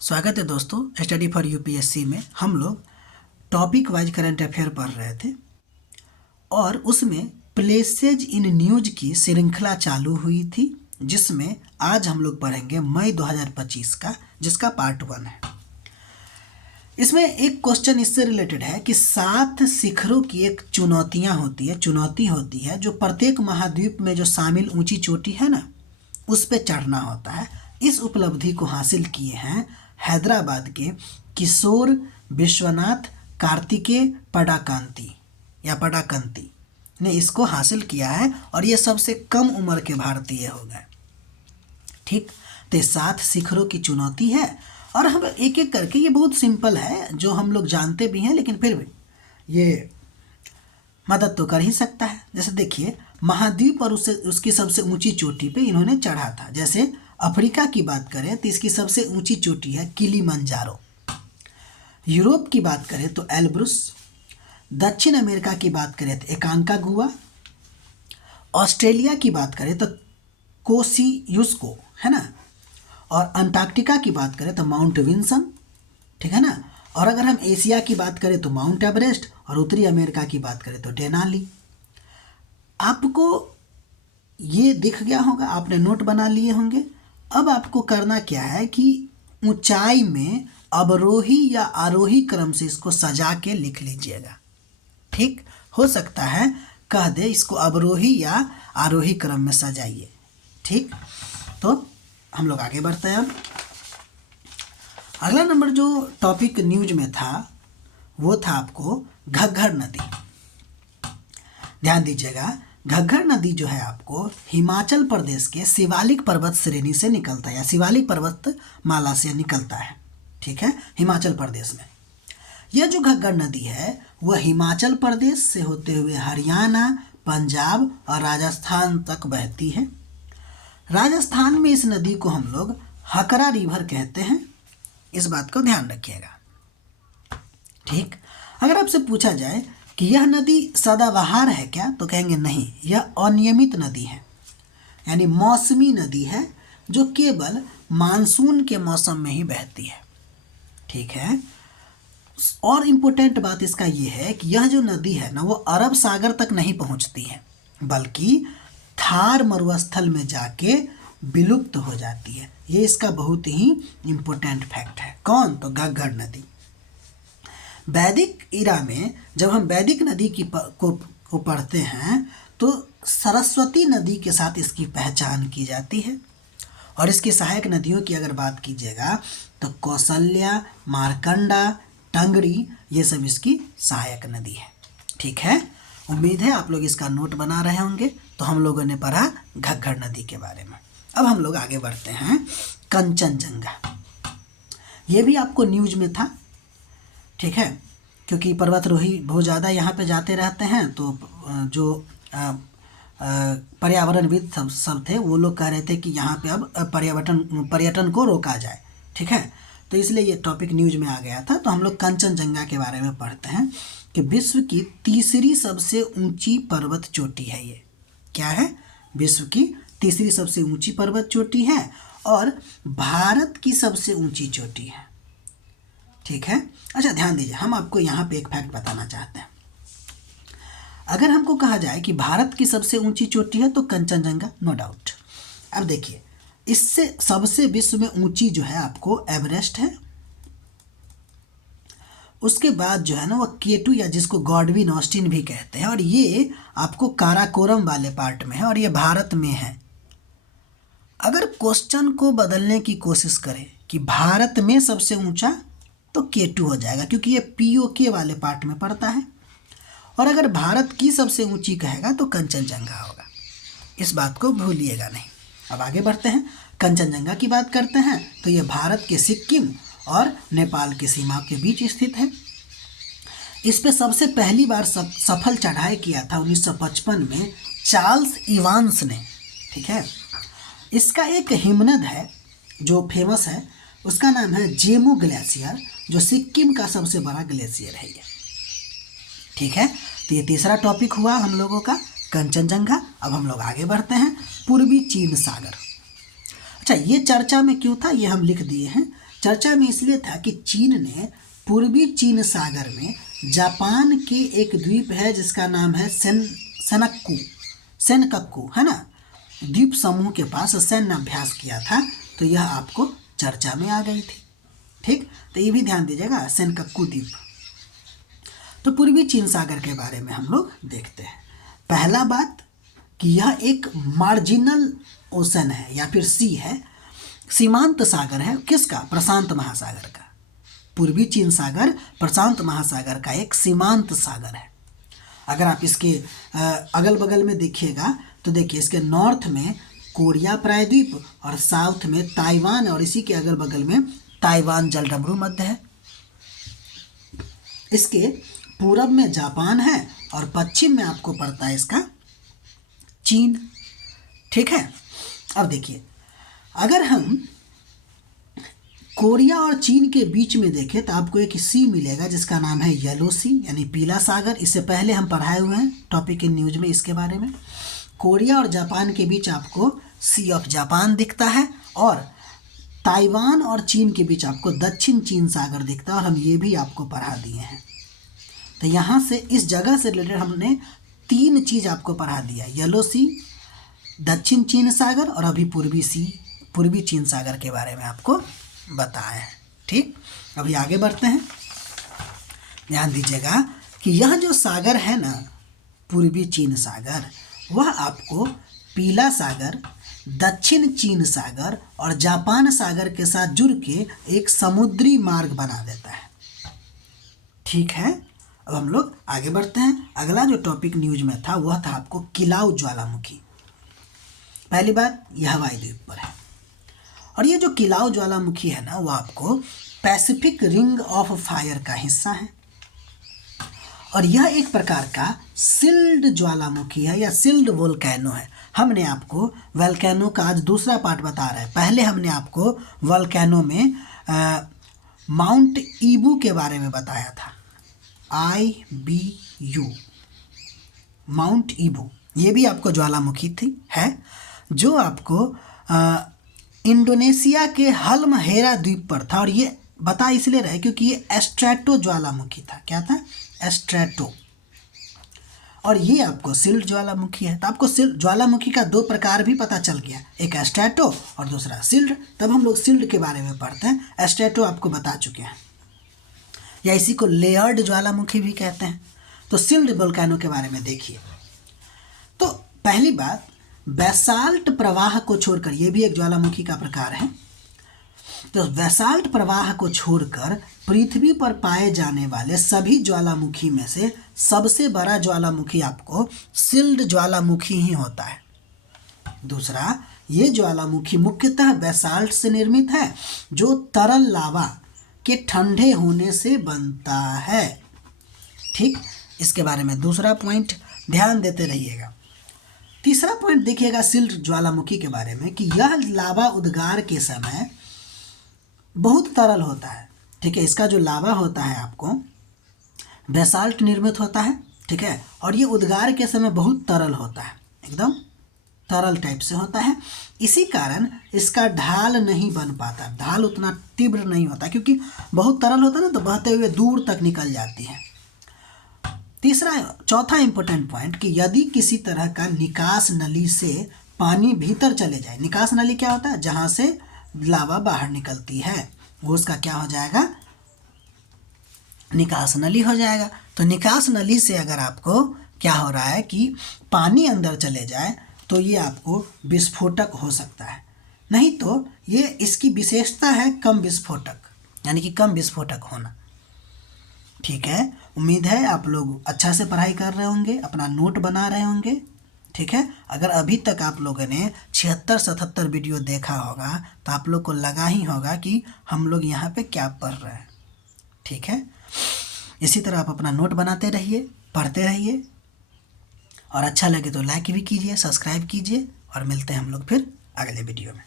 स्वागत है दोस्तों। स्टडी फॉर यूपीएससी में हम लोग टॉपिक वाइज करंट अफेयर पढ़ रहे थे और उसमें प्लेसेज इन न्यूज की श्रृंखला चालू हुई थी, जिसमें आज हम लोग पढ़ेंगे मई 2025 का, जिसका पार्ट 1 है। इसमें एक क्वेश्चन इससे रिलेटेड है कि 7 शिखरों की एक चुनौती होती है जो प्रत्येक महाद्वीप में जो शामिल ऊंची चोटी है ना, उस पे चढ़ना होता है। इस उपलब्धि को हासिल किए हैं हैदराबाद के किशोर विश्वनाथ कार्तिकेय पडाकांती ने इसको हासिल किया है और ये सबसे कम उम्र के भारतीय हो गए। ठीक, तो 7 शिखरों की चुनौती है और हम एक एक करके, ये बहुत सिंपल है जो हम लोग जानते भी हैं, लेकिन फिर भी ये मदद तो कर ही सकता है। जैसे देखिए, महाद्वीप और उसकी सबसे ऊंची चोटी पे इन्होंने चढ़ा था। जैसे अफ्रीका की बात करें तो इसकी सबसे ऊंची चोटी है किलिमंजारो। यूरोप की बात करें तो एल्ब्रुस। दक्षिण अमेरिका की बात करें तो एकांकागुआ। ऑस्ट्रेलिया की बात करें तो कोसियुस्को, है ना। और अंटार्कटिका की बात करें तो माउंट विल्सन, ठीक है ना। और अगर हम एशिया की बात करें तो माउंट एवरेस्ट, और उत्तरी अमेरिका की बात करें तो डेनाली। आपको ये दिख गया होगा, आपने नोट बना लिए होंगे। अब आपको करना क्या है कि ऊंचाई में अवरोही या आरोही क्रम से इसको सजा के लिख लीजिएगा। ठीक, हो सकता है कह दे इसको अवरोही या आरोही क्रम में सजाइए। ठीक, तो हम लोग आगे बढ़ते हैं। अब अगला नंबर जो टॉपिक न्यूज में था वो था आपको घग्गर नदी। ध्यान दीजिएगा, घग्गर नदी जो है आपको हिमाचल प्रदेश के शिवालिक पर्वत श्रेणी से निकलता है या शिवालिक पर्वत माला से निकलता है। ठीक है, हिमाचल प्रदेश में यह जो घग्गर नदी है वह हिमाचल प्रदेश से होते हुए हरियाणा, पंजाब और राजस्थान तक बहती है। राजस्थान में इस नदी को हम लोग हकरा रिवर कहते हैं, इस बात को ध्यान रखिएगा। ठीक, अगर आपसे पूछा जाए कि यह नदी सदाबहार है क्या, तो कहेंगे नहीं, यह अनियमित नदी है, यानी मौसमी नदी है जो केवल मानसून के मौसम में ही बहती है। ठीक है, और इम्पोर्टेंट बात इसका ये है कि यह जो नदी है ना वो अरब सागर तक नहीं पहुंचती है, बल्कि थार मरुस्थल में जाके विलुप्त हो जाती है। ये इसका बहुत ही इम्पोर्टेंट फैक्ट है। कौन? तो घग्गर नदी। वैदिक इरा में जब हम वैदिक नदी को पढ़ते हैं तो सरस्वती नदी के साथ इसकी पहचान की जाती है। और इसकी सहायक नदियों की अगर बात कीजिएगा तो कौशल्या, मारकंडा, टंगरी, ये सब इसकी सहायक नदी है। ठीक है, उम्मीद है आप लोग इसका नोट बना रहे होंगे। तो हम लोगों ने पढ़ा घग्गर नदी के बारे में। अब हम लोग आगे बढ़ते हैं। कंचनजंगा, ये भी आपको न्यूज में था। ठीक है, क्योंकि पर्वतरोही बहुत ज़्यादा यहाँ पे जाते रहते हैं, तो जो पर्यावरणविद सब थे वो लोग कह रहे थे कि यहाँ पे अब पर्यटन को रोका जाए। ठीक है, तो इसलिए ये टॉपिक न्यूज में आ गया था। तो हम लोग कंचनजंगा के बारे में पढ़ते हैं कि विश्व की तीसरी सबसे ऊंची पर्वत चोटी है। ये क्या है? विश्व की तीसरी सबसे ऊंची पर्वत चोटी है और भारत की सबसे ऊंची चोटी है। ठीक है, अच्छा ध्यान दीजिए, हम आपको यहाँ पे एक फैक्ट बताना चाहते हैं। अगर हमको कहा जाए कि भारत की सबसे ऊंची चोटी है तो कंचनजंगा, नो डाउट। अब देखिए, इससे सबसे विश्व में ऊंची जो है आपको एवरेस्ट है। उसके बाद जो है ना वो केटू, या जिसको गॉडविन ऑस्टिन भी कहते हैं, और ये आपको काराकोरम वाले पार्ट में है और ये भारत में है। अगर क्वेश्चन को बदलने की कोशिश करें कि भारत में सबसे ऊंचा, तो केटू हो जाएगा क्योंकि ये पीओके वाले पार्ट में पड़ता है। और अगर भारत की सबसे ऊंची कहेगा तो कंचनजंगा होगा। इस बात को भूलिएगा नहीं। अब आगे बढ़ते हैं। कंचनजंगा की बात करते हैं तो ये भारत के सिक्किम और नेपाल की सीमा के बीच स्थित है। इस पे सबसे पहली बार सफल चढ़ाई किया था 1955 में चार्ल्स इवांस ने। ठीक है, इसका एक हिमनद है जो फेमस है, उसका नाम है जेमू ग्लेशियर, जो सिक्किम का सबसे बड़ा ग्लेशियर है ये। ठीक है, तो ये तीसरा टॉपिक हुआ हम लोगों का कंचनजंगा। अब हम लोग आगे बढ़ते हैं। पूर्वी चीन सागर। अच्छा, ये चर्चा में क्यों था ये हम लिख दिए हैं चर्चा में इसलिए था कि चीन ने पूर्वी चीन सागर में जापान के एक द्वीप है जिसका नाम है सेनकक्कू है ना, द्वीप समूह के पास सैन्य अभ्यास किया था। तो यह आपको चर्चा में आ गई थी। ठीक, तो ये भी ध्यान दीजिएगा, सेनकक्कू द्वीप। तो पूर्वी चीन सागर के बारे में हम लोग देखते हैं। पहला बात कि यह एक मार्जिनल ओशन है या फिर सी है, सीमांत सागर है। किसका? प्रशांत महासागर का। पूर्वी चीन सागर प्रशांत महासागर का एक सीमांत सागर है। अगर आप इसके अगल बगल में देखिएगा तो देखिए, इसके नॉर्थ में कोरिया प्रायद्वीप और साउथ में ताइवान, और इसी के अगल बगल में ताइवान जलडमरू मध्य है। इसके पूरब में जापान है और पश्चिम में आपको पड़ता है इसका चीन। ठीक है, अब देखिए, अगर हम कोरिया और चीन के बीच में देखें तो आपको एक सी मिलेगा जिसका नाम है येलो सी यानी पीला सागर। इससे पहले हम पढ़ाए हुए हैं टॉपिक इन न्यूज में इसके बारे में। कोरिया और जापान के बीच आपको सी ऑफ जापान दिखता है और ताइवान और चीन के बीच आपको दक्षिण चीन सागर दिखता है, और हम ये भी आपको पढ़ा दिए हैं। तो यहाँ से इस जगह से रिलेटेड हमने 3 चीज़ आपको पढ़ा दिया, येलो सी, दक्षिण चीन सागर और अभी पूर्वी चीन सागर के बारे में आपको बताएं। ठीक, अभी आगे बढ़ते हैं। ध्यान दीजिएगा कि यह जो सागर है ना, पूर्वी चीन सागर, वह आपको पीला सागर, दक्षिण चीन सागर और जापान सागर के साथ जुड़ के एक समुद्री मार्ग बना देता है। ठीक है, अब हम लोग आगे बढ़ते हैं। अगला जो टॉपिक न्यूज में था वह था आपको किलाउ ज्वालामुखी। पहली बात, यह हवाई द्वीप पर है, और ये जो किलाउ ज्वालामुखी है ना, वो आपको पैसिफिक रिंग ऑफ फायर का हिस्सा है, और यह एक प्रकार का सिल्ड ज्वालामुखी है या सिल्ड वोल्केनो है। हमने आपको वोल्केनो का आज दूसरा पार्ट बता रहे हैं। पहले हमने आपको वोल्केनो में माउंट ईबू के बारे में बताया था, IBU, माउंट ईबू। ये भी आपको ज्वालामुखी है जो आपको इंडोनेशिया के हल्महेरा द्वीप पर था, और ये बता इसलिए रहे क्योंकि ये एस्ट्रेटो ज्वालामुखी था। क्या था? एस्ट्रेटो। और ये आपको सिल्ड ज्वालामुखी है। तो आपको सिल्ड ज्वालामुखी का 2 प्रकार भी पता चल गया, एक एस्ट्रेटो और दूसरा सिल्ड। तब हम लोग सिल्ड के बारे में पढ़ते हैं, एस्ट्रेटो आपको बता चुके हैं, या इसी को लेयर्ड ज्वालामुखी भी कहते हैं। तो सिल्ड वोल्केनो के बारे में देखिए। तो पहली बात, बेसाल्ट प्रवाह को छोड़कर, यह भी एक ज्वालामुखी का प्रकार है, तो बेसाल्ट प्रवाह को छोड़कर पृथ्वी पर पाए जाने वाले सभी ज्वालामुखी में से सबसे बड़ा ज्वालामुखी आपको सिल्ड ज्वालामुखी ही होता है। दूसरा, ये ज्वालामुखी मुख्यतः बेसाल्ट से निर्मित है जो तरल लावा के ठंडे होने से बनता है। ठीक, इसके बारे में दूसरा पॉइंट ध्यान देते रहिएगा। तीसरा पॉइंट देखिएगा सिल्ड ज्वालामुखी के बारे में कि यह लावा उद्गार के समय बहुत तरल होता है। ठीक है, इसका जो लावा होता है आपको बेसाल्ट निर्मित होता है। ठीक है, और ये उद्गार के समय बहुत तरल होता है, एकदम तरल टाइप से होता है। इसी कारण इसका ढाल नहीं बन पाता, ढाल उतना तीव्र नहीं होता क्योंकि बहुत तरल होता है ना, तो बहते हुए दूर तक निकल जाती है। चौथा इंपॉर्टेंट पॉइंट कि यदि किसी तरह का निकास नली से पानी भीतर चले जाए, निकास नली क्या होता है? जहाँ से लावा बाहर निकलती है, वो उसका क्या हो जाएगा? निकास नली हो जाएगा। तो निकास नली से अगर आपको क्या हो रहा है कि पानी अंदर चले जाए तो ये आपको विस्फोटक हो सकता है। नहीं तो ये इसकी विशेषता है कम विस्फोटक, यानी कि कम विस्फोटक होना। ठीक है, उम्मीद है आप लोग अच्छा से पढ़ाई कर रहे होंगे, अपना नोट बना रहे होंगे। ठीक है, अगर अभी तक आप लोगों ने 76-77 वीडियो देखा होगा तो आप लोग को लगा ही होगा कि हम लोग यहाँ पे क्या पढ़ रहे हैं। ठीक है, इसी तरह आप अपना नोट बनाते रहिए, पढ़ते रहिए, और अच्छा लगे तो लाइक भी कीजिए, सब्सक्राइब कीजिए, और मिलते हैं हम लोग फिर अगले वीडियो में।